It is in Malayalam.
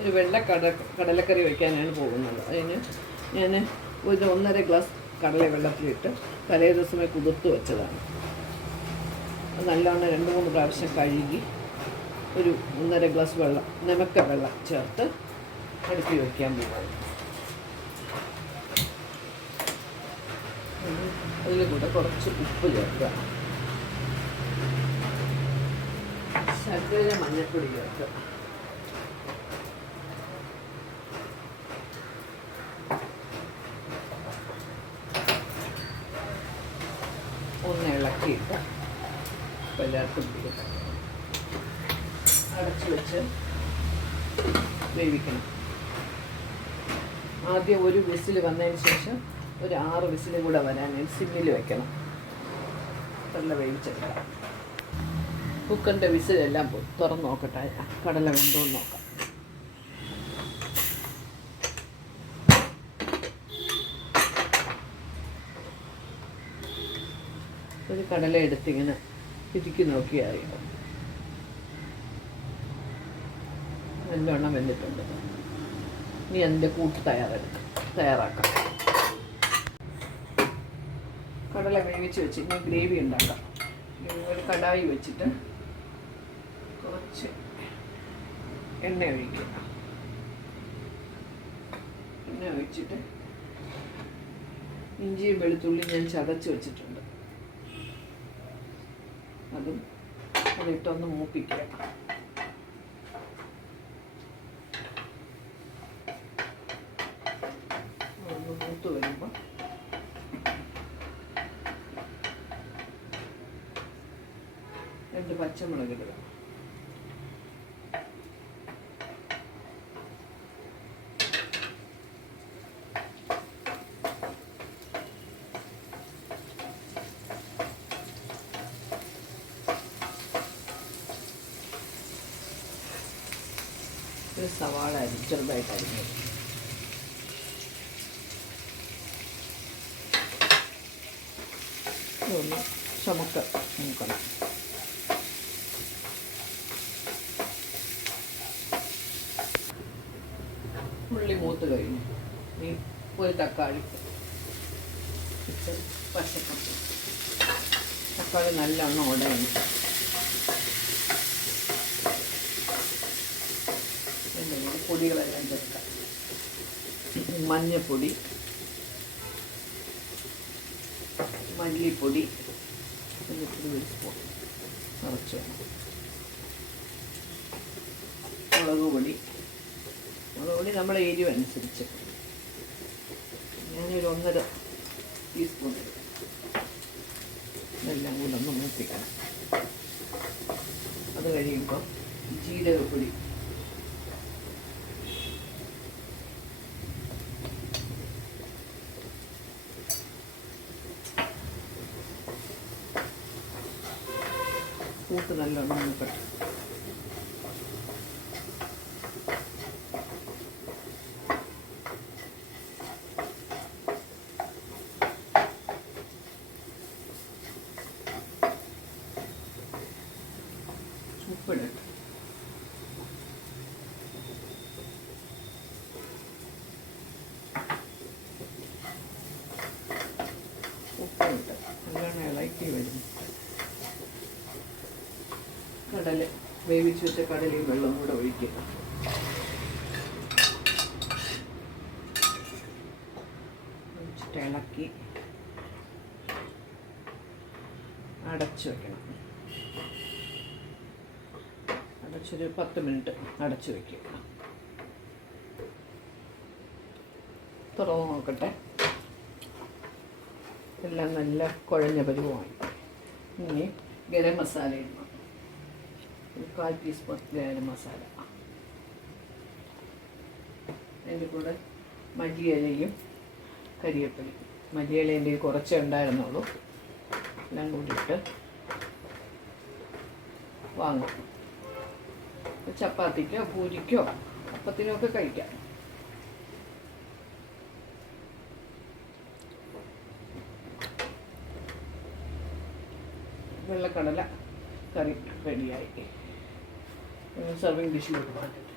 ഒരു വെള്ള കടലക്കറി വയ്ക്കാനാണ് പോകുന്നത്. അതിന് ഞാൻ ഒരു 1.5 ഗ്ലാസ് കടല വെള്ളത്തിലിട്ട് തലേ ദിവസമേ കുതിർത്ത് വെച്ചതാണ്. അത് നല്ലവണ്ണം 2-3 പ്രാവശ്യം കഴുകി ഒരു 1.5 ഗ്ലാസ് വെള്ളം നനക്ക വെള്ളം ചേർത്ത് അടുപ്പി വയ്ക്കാൻ പോകുന്നത്. അതിൽ കൂടെ കുറച്ച് ഉപ്പ് ചേർക്കുക, ശർക്കര മഞ്ഞൾപ്പൊടി ചേർക്കുക, ഒന്ന് ഇളക്കിയിട്ട് എല്ലാവർക്കും പിടിക്കും. അടച്ചു വെച്ച് വേവിക്കണം. ആദ്യം ഒരു വിസിൽ വന്നതിന് ശേഷം ഒരു 6 വിസിലും കൂടെ വരാനായിട്ട് സിമ്മിൽ വെക്കണം. കടല വേവിച്ചെടുക്കാം. കുക്കറിൻ്റെ വിസിലെല്ലാം തുറന്ന് നോക്കട്ടെ, കടല വെന്തോന്ന് നോക്കാം. ഒരു കടല എടുത്തിങ്ങനെ തിരിക്കി നോക്കിയാൽ അറിയാം നല്ലോണം വെന്തിട്ടുണ്ട്. ഇനി അതിൻ്റെ കൂട്ട് തയ്യാറാക്കാം. കടല വേവിച്ച് വെച്ച് ഇനി ഗ്രേവി ഉണ്ടാക്കാം. ഒരു കടായി വെച്ചിട്ട് കുറച്ച് എണ്ണ ഒഴിക്കുക. എണ്ണ ഒഴിച്ചിട്ട് ഇഞ്ചിയും വെളുത്തുള്ളി ഞാൻ ചതച്ച് വെച്ചിട്ടുണ്ട്, അതിട്ടൊന്ന് മൂപ്പിക്കുക. ഒന്ന് മൂത്ത് വരുമ്പോൾ രണ്ട് പച്ചമുളക് ഇടുക. ഒരു സവാള ചെറുതായിട്ട് അരിഞ്ഞത്, ഒന്ന് ചുമക്ക് നോക്കണം. ഉള്ളി മൂത്ത് കഴിഞ്ഞു. ഈ ഒരു തക്കാളി ഇട്ട് പച്ചക്കറി, തക്കാളി നല്ലോണം ഉടയണം. പൊടികളെല്ലാം ചേർക്കാം. മഞ്ഞൾപ്പൊടി, മല്ലിപ്പൊടി ഒരു സ്പൂൺ നിറച്ച് വേണം. മുളക് പൊടി നമ്മളെ എരിവ് അനുസരിച്ച് ഞാനൊരു 1.5 ടീസ്പൂൺ ഇടും. ഇതെല്ലാം കൂടെ ഒന്ന് മൂപ്പിക്കണം. അത് കഴിയുമ്പോൾ ജീരകപ്പൊടി, കൂട്ട് നല്ലോണം മൂക്കട്ടെ. ഉപ്പിടട്ടെ. ഉപ്പിട്ട് നല്ലോണം ഇളക്കി വരുന്നു. കടല വേവിച്ച് വെച്ച കടലയും വെള്ളം കൂടെ ഒഴിക്കുക. ഒഴിച്ചിട്ട് ഇളക്കി അടച്ചു വയ്ക്കണം. അടച്ചൊരു 10 മിനിറ്റ് അടച്ചു വയ്ക്കുക. തുറന്ന് നോക്കട്ടെ. എല്ലാം നല്ല കുഴഞ്ഞ പരുവമായി. ഇനി ഗരം മസാല ഇടണം. 1/4 ടീസ്പൂൺ ഗരം മസാല. അതിൻ്റെ കൂടെ മല്ലിയിലയും കരിവേപ്പിലയും. മല്ലിയില എൻ്റെ കുറച്ചേ ഉണ്ടായിരുന്നുള്ളൂ, എല്ലാം കൂടിയിട്ട് വാങ്ങും. ചപ്പാത്തിക്കോ പൂരിക്കോ അപ്പത്തിനോ ഒക്കെ കഴിക്കാം. വെള്ളക്കടല കറി റെഡിയായി. സർവിങ് ഡിഷിലോട്ട് മാറ്റിട്ട്